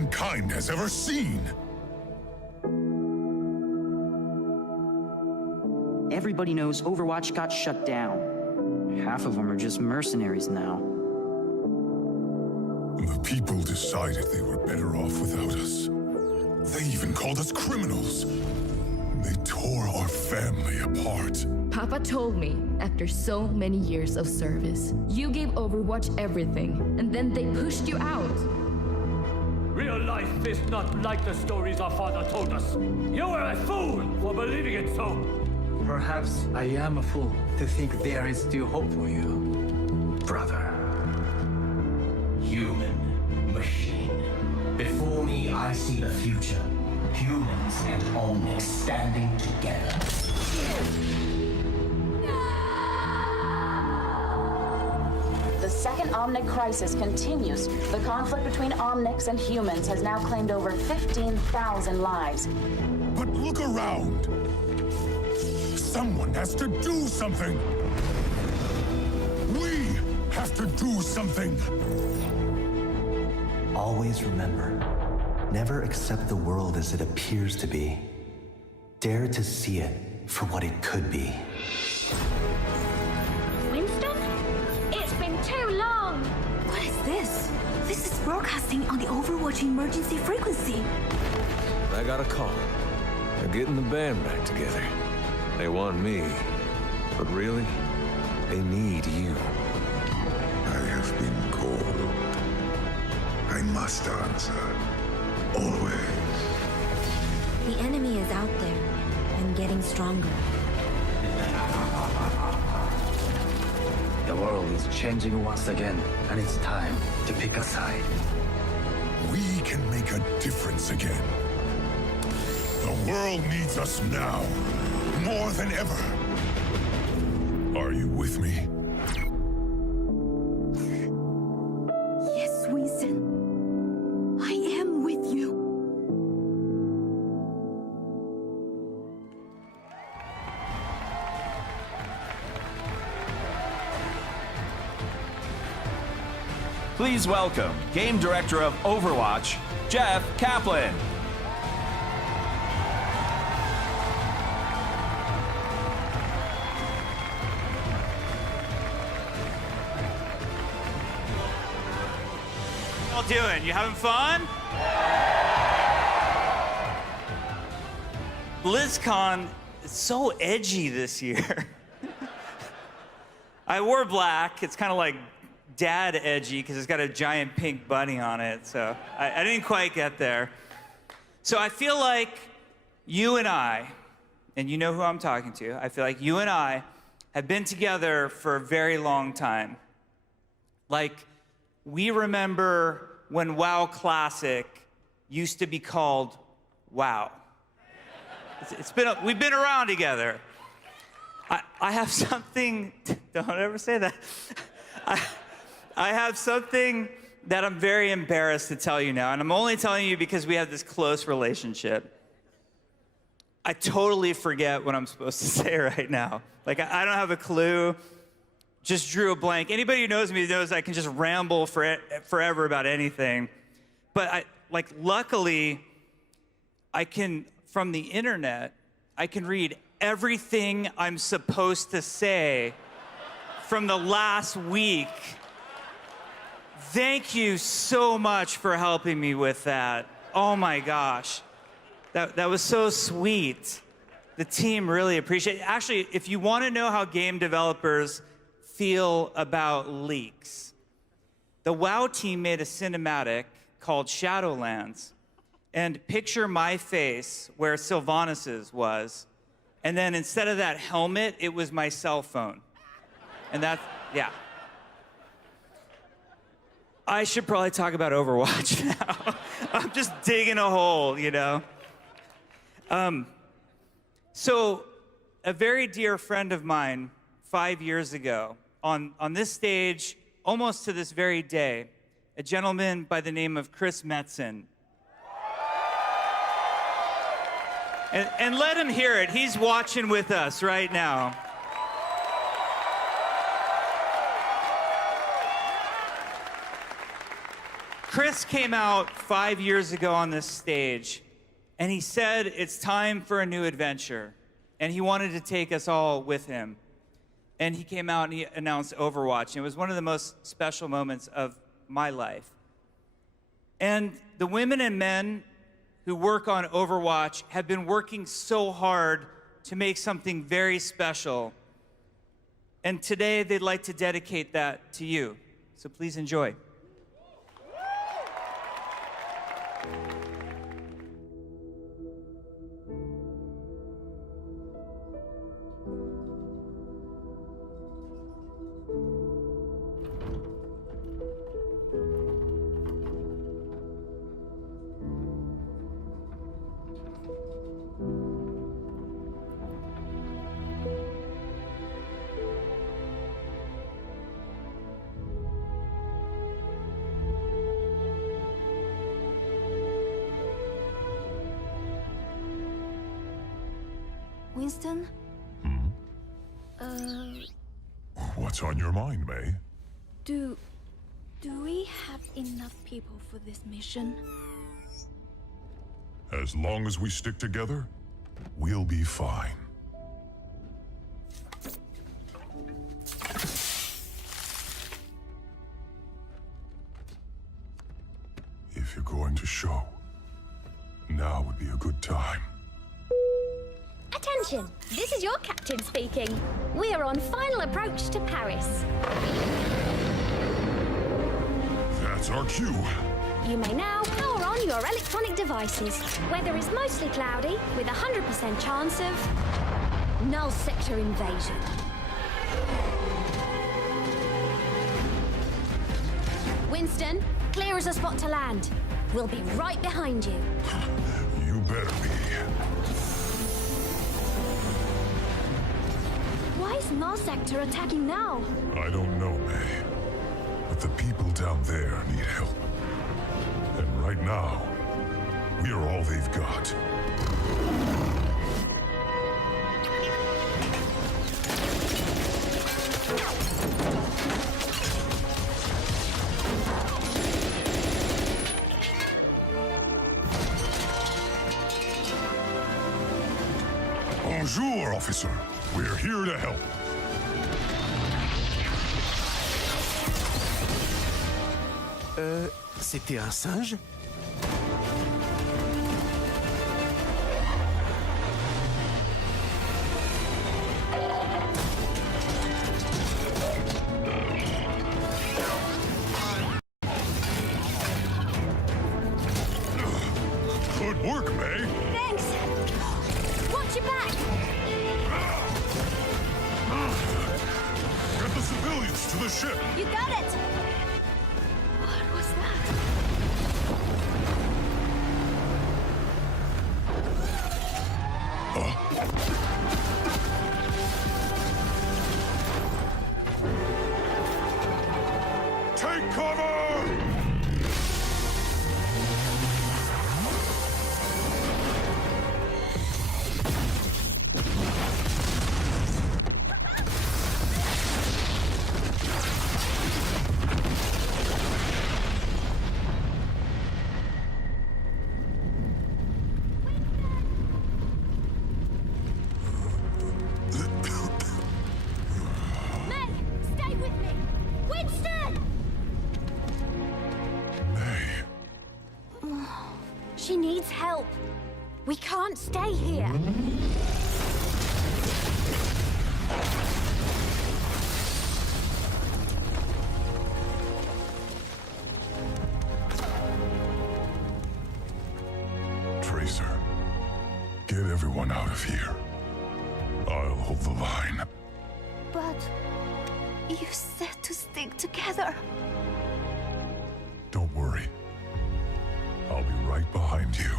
mankind has ever seen. Everybody knows Overwatch got shut down. Half of them are just mercenaries now. The people decided they were better off without us. They even called us criminals. They tore our family apart. Papa told me, after so many years of service, you gave Overwatch everything, and then they pushed you out. Real life is not like the stories our father told us. You were a fool for believing it so. Perhaps I am a fool to think there is still hope for you, brother. Human, machine. Before me, I see the future. Humans and Omnics standing together. The second Omnic crisis continues. The conflict between Omnics and humans has now claimed over 15,000 lives. But look around. Someone has to do something. We have to do something. Always remember, never accept the world as it appears to be. Dare to see it for what it could be. Winston? It's been too long! What is this? This is broadcasting on the Overwatch emergency frequency. I got a call. They're getting the band back together. They want me, but really, they need you. I have been called. I must answer. Always. The enemy is out there and getting stronger. The world is changing once again, and it's time to pick a side. We can make a difference again. The world needs us now, more than ever. Are you with me? Yes, Winston. I am with you. Please welcome Game Director of Overwatch, Jeff Kaplan. How y'all doing? You having fun? BLIZZCon is so edgy this year. I wore black. It's kind of like dad edgy because it's got a giant pink bunny on it. So I didn't quite get there. So I feel like you and I, and you know who I'm talking to, I feel like you and I have been together for a very long time. Like, we remember when WoW Classic used to be called WoW. We've been around together. I have something, don't ever say that. I have something that I'm very embarrassed to tell you now, and I'm only telling you because we have this close relationship. I totally forget what I'm supposed to say right now. Like, I don't have a clue. Just drew a blank. Anybody who knows me knows I can just ramble forever about anything. But luckily, I can, from the internet, I can read everything I'm supposed to say from the last week. Thank you so much for helping me with that. Oh my gosh. That was so sweet. The team really appreciates it. Actually, if you want to know how game developers feel about leaks, the WoW team made a cinematic called Shadowlands. And picture my face where Sylvanas' was. And then instead of that helmet, it was my cell phone. And that's, yeah. I should probably talk about Overwatch now. I'm just digging a hole, you know? So a very dear friend of mine, 5 years ago, on this stage, almost to this very day, a gentleman by the name of Chris Metzen. And let him hear it. He's watching with us right now. Chris came out 5 years ago on this stage, and he said it's time for a new adventure, and he wanted to take us all with him. And he came out and he announced Overwatch, and it was one of the most special moments of my life. And the women and men who work on Overwatch have been working so hard to make something very special. And today they'd like to dedicate that to you. So please enjoy. Winston? What's on your mind, May? Do we have enough people for this mission? As long as we stick together, we'll be fine. If you're going to show, now would be a good time. Attention! This is your captain speaking. We are on final approach to Paris. That's our cue. You may now power on your electronic devices. Weather is mostly cloudy, with a 100% chance of null sector invasion. Winston, clear as a spot to land. We'll be right behind you. You better be. Why is null sector attacking now? I don't know, May. But the people down there need help. And right now, we are all they've got. Bonjour, officer. We're here to help. C'était un singe? Good work, May. Thanks! Watch your back! Get the civilians to the ship. You got it! What was that? Take cover! May, stay with me! Winston! May. She needs help. We can't stay here. Tracer, get everyone out of here. I'll hold the line. But you said to stick together. Don't worry. I'll be right behind you.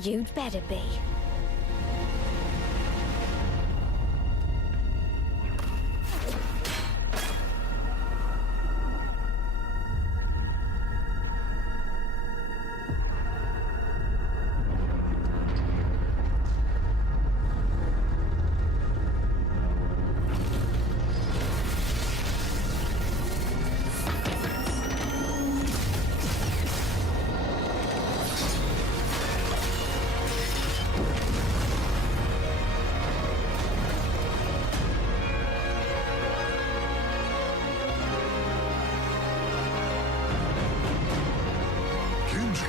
You'd better be. Genji.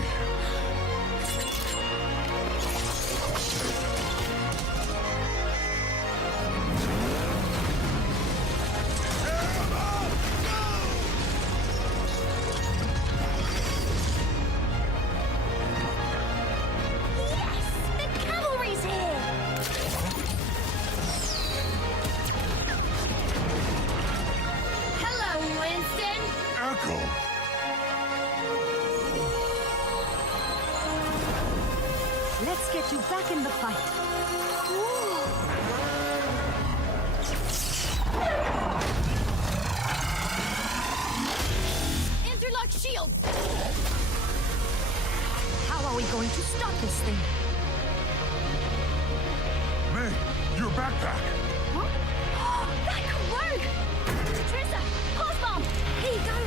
The cavalry's here! Hello, Winston! Echo. Let's get you back in the fight. Interlock shields! How are we going to stop this thing? May, your backpack. Huh? That could work! Trissa, pulse bomb! Here you go!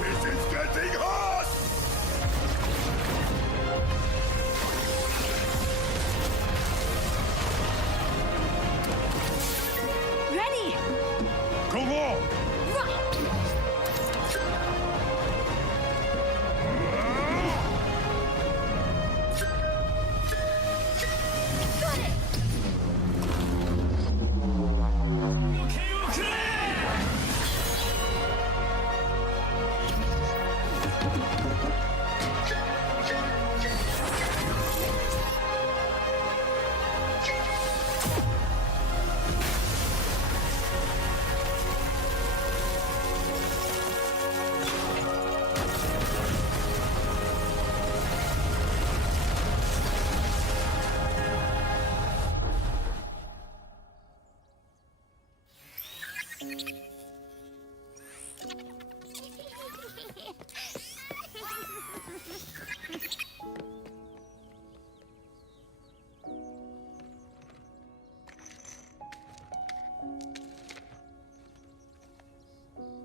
This is getting hot! Ready! Go long! Got it!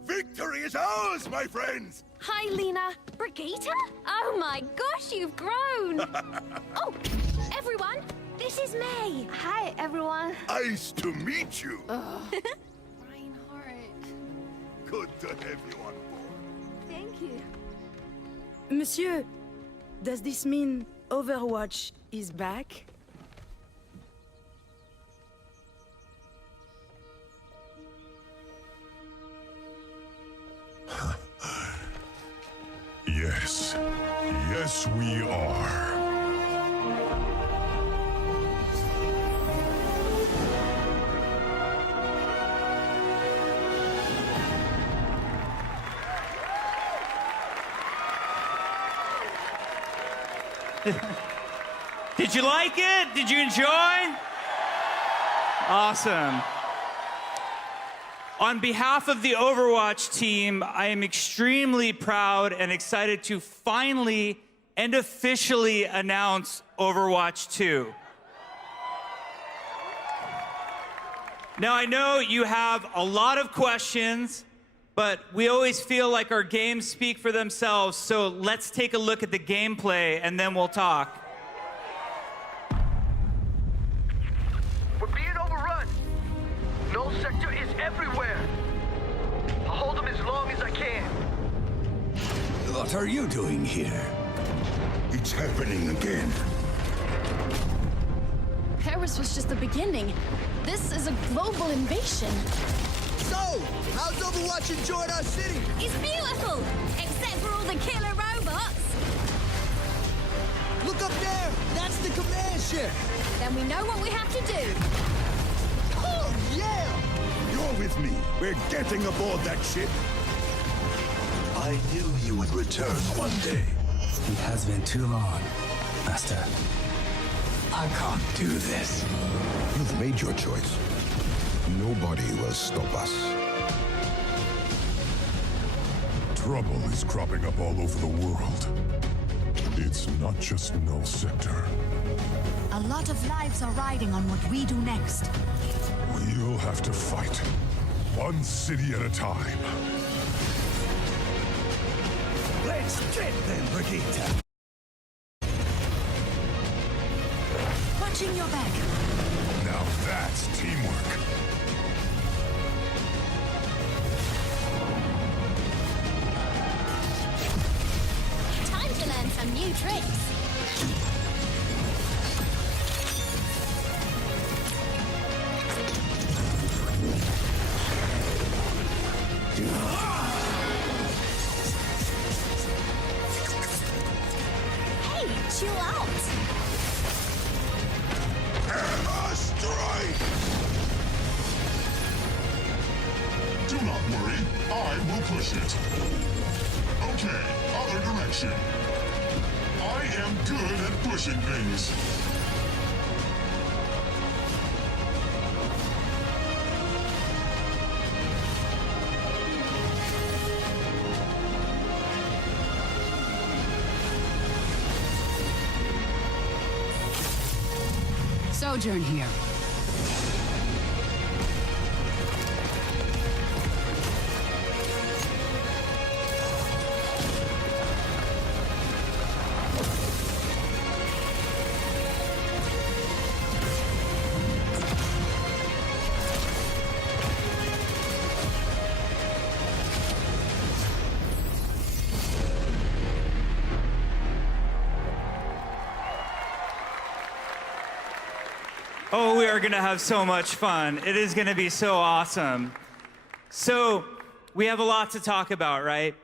Victory is ours, my friends! Hi, Lena. Brigitte? Oh my gosh, you've grown! Oh, everyone, this is May. Hi, everyone. Nice to meet you. Reinhardt. Good to have you on board. Thank you. Monsieur, does this mean Overwatch is back? Yes. Yes, we are. Did you like it? Did you enjoy? Awesome. On behalf of the Overwatch team, I am extremely proud and excited to finally and officially announce Overwatch 2. Now, I know you have a lot of questions, but we always feel like our games speak for themselves, so let's take a look at the gameplay and then we'll talk. We're being overrun. Null sector is everywhere. I'll hold them as long as I can. What are you doing here? It's happening again. Paris was just the beginning. This is a global invasion. So, how's Overwatch enjoying our city? It's beautiful, except for all the killer robots. Look up there! That's the command ship! Then we know what we have to do. Oh, yeah! You're with me. We're getting aboard that ship. I knew you would return one day. It has been too long, Master. I can't do this. You've made your choice. Nobody will stop us. Trouble is cropping up all over the world. It's not just Null Sector. A lot of lives are riding on what we do next. We'll have to fight. One city at a time. Let's get them, Brigitte! Watching your back. Now that's teamwork. Hey, chill out. Hammer strike! Do not worry, I will push it. Okay, other direction. I am good at pushing things. Sojourn here. Oh, we are gonna have so much fun. It is gonna be so awesome. So, we have a lot to talk about, right?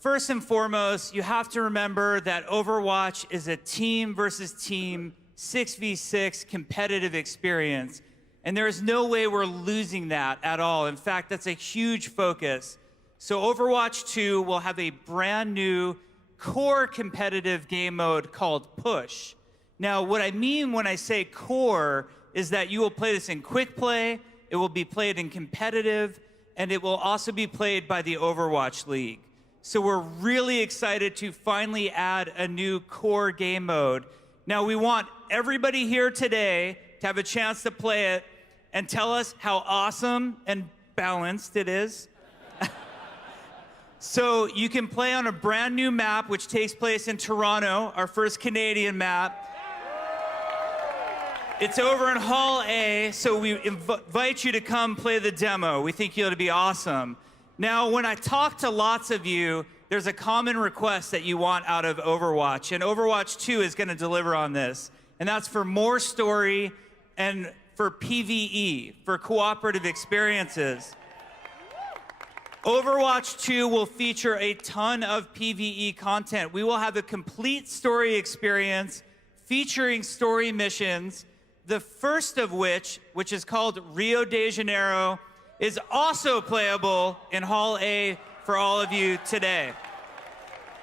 First and foremost, you have to remember that Overwatch is a team versus team 6v6 competitive experience. And there is no way we're losing that at all. In fact, that's a huge focus. So Overwatch 2 will have a brand new core competitive game mode called Push. Now, what I mean when I say core is that you will play this in quick play, it will be played in competitive, and it will also be played by the Overwatch League. So we're really excited to finally add a new core game mode. Now, we want everybody here today to have a chance to play it and tell us how awesome and balanced it is. So you can play on a brand new map, which takes place in Toronto, our first Canadian map. It's over in Hall A, so we invite you to come play the demo. We think it'll be awesome. Now, when I talk to lots of you, there's a common request that you want out of Overwatch, and Overwatch 2 is gonna deliver on this, and that's for more story and for PvE, for cooperative experiences. Overwatch 2 will feature a ton of PvE content. We will have a complete story experience featuring story missions, the first of which is called Rio de Janeiro, is also playable in Hall A for all of you today.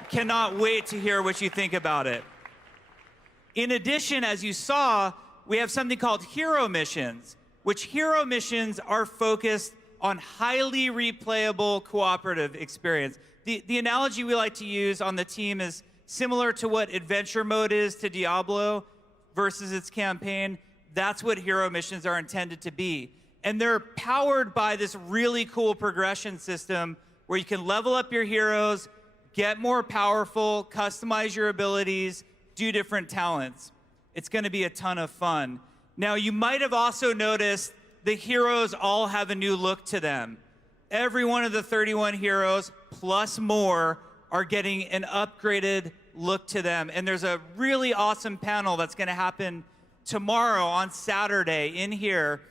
Cannot wait to hear what you think about it. In addition, as you saw, we have something called hero missions, which hero missions are focused on highly replayable cooperative experience. The analogy we like to use on the team is similar to what adventure mode is to Diablo versus its campaign. That's what hero missions are intended to be. And they're powered by this really cool progression system where you can level up your heroes, get more powerful, customize your abilities, do different talents. It's gonna be a ton of fun. Now, you might have also noticed the heroes all have a new look to them. Every one of the 31 heroes, plus more, are getting an upgraded look to them. And there's a really awesome panel that's gonna happen tomorrow on Saturday in here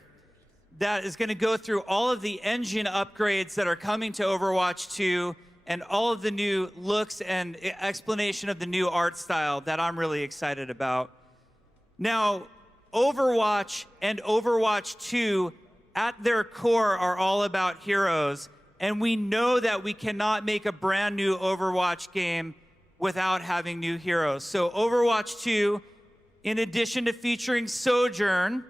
that is gonna go through all of the engine upgrades that are coming to Overwatch 2 and all of the new looks and explanation of the new art style that I'm really excited about. Now, Overwatch and Overwatch 2 at their core are all about heroes, and we know that we cannot make a brand new Overwatch game without having new heroes. So Overwatch 2, in addition to featuring Sojourn,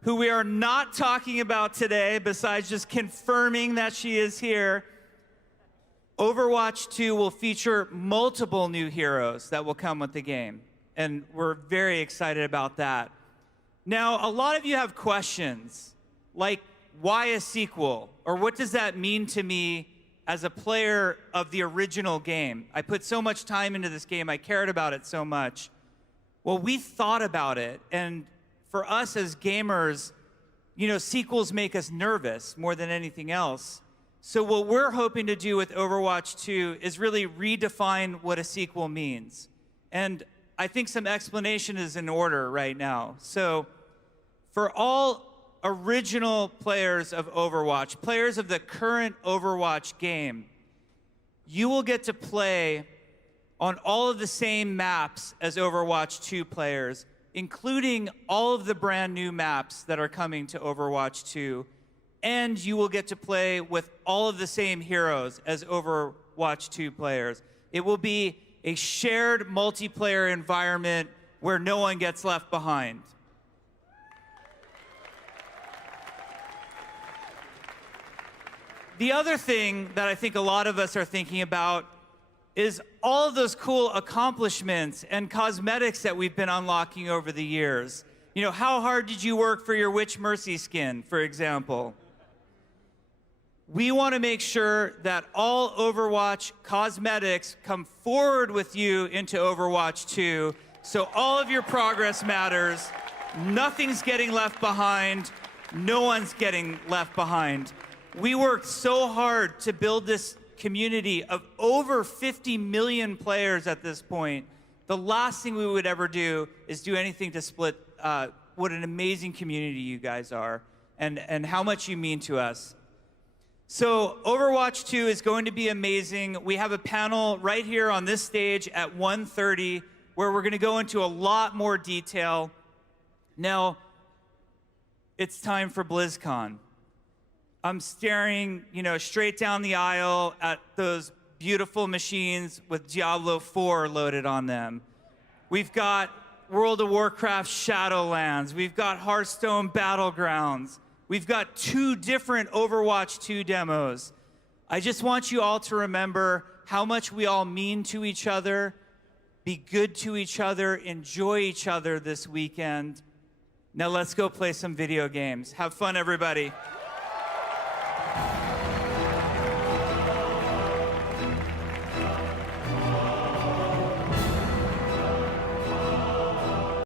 who we are not talking about today, besides just confirming that she is here, Overwatch 2 will feature multiple new heroes that will come with the game, and we're very excited about that. Now, a lot of you have questions, like why a sequel? Or what does that mean to me as a player of the original game? I put so much time into this game, I cared about it so much. Well, we thought about it, and for us as gamers, you know, sequels make us nervous more than anything else. So what we're hoping to do with Overwatch 2 is really redefine what a sequel means. And I think some explanation is in order right now. So for all original players of Overwatch, players of the current Overwatch game, you will get to play on all of the same maps as Overwatch 2 players, including all of the brand new maps that are coming to Overwatch 2. And you will get to play with all of the same heroes as Overwatch 2 players. It will be a shared multiplayer environment where no one gets left behind. The other thing that I think a lot of us are thinking about is all of those cool accomplishments and cosmetics that we've been unlocking over the years. You know, how hard did you work for your Witch Mercy skin, for example? We want to make sure that all Overwatch cosmetics come forward with you into Overwatch 2, so all of your progress matters, nothing's getting left behind, no one's getting left behind. We worked so hard to build this community of over 50 million players at this point. The last thing we would ever do is do anything to split what an amazing community you guys are and how much you mean to us. So Overwatch 2 is going to be amazing. We have a panel right here on this stage at 1:30 where we're going to go into a lot more detail. Now, it's time for BLIZZCON. I'm staring, straight down the aisle at those beautiful machines with Diablo 4 loaded on them. We've got World of Warcraft Shadowlands. We've got Hearthstone Battlegrounds. We've got 2 different Overwatch 2 demos. I just want you all to remember how much we all mean to each other, be good to each other, enjoy each other this weekend. Now let's go play some video games. Have fun, everybody.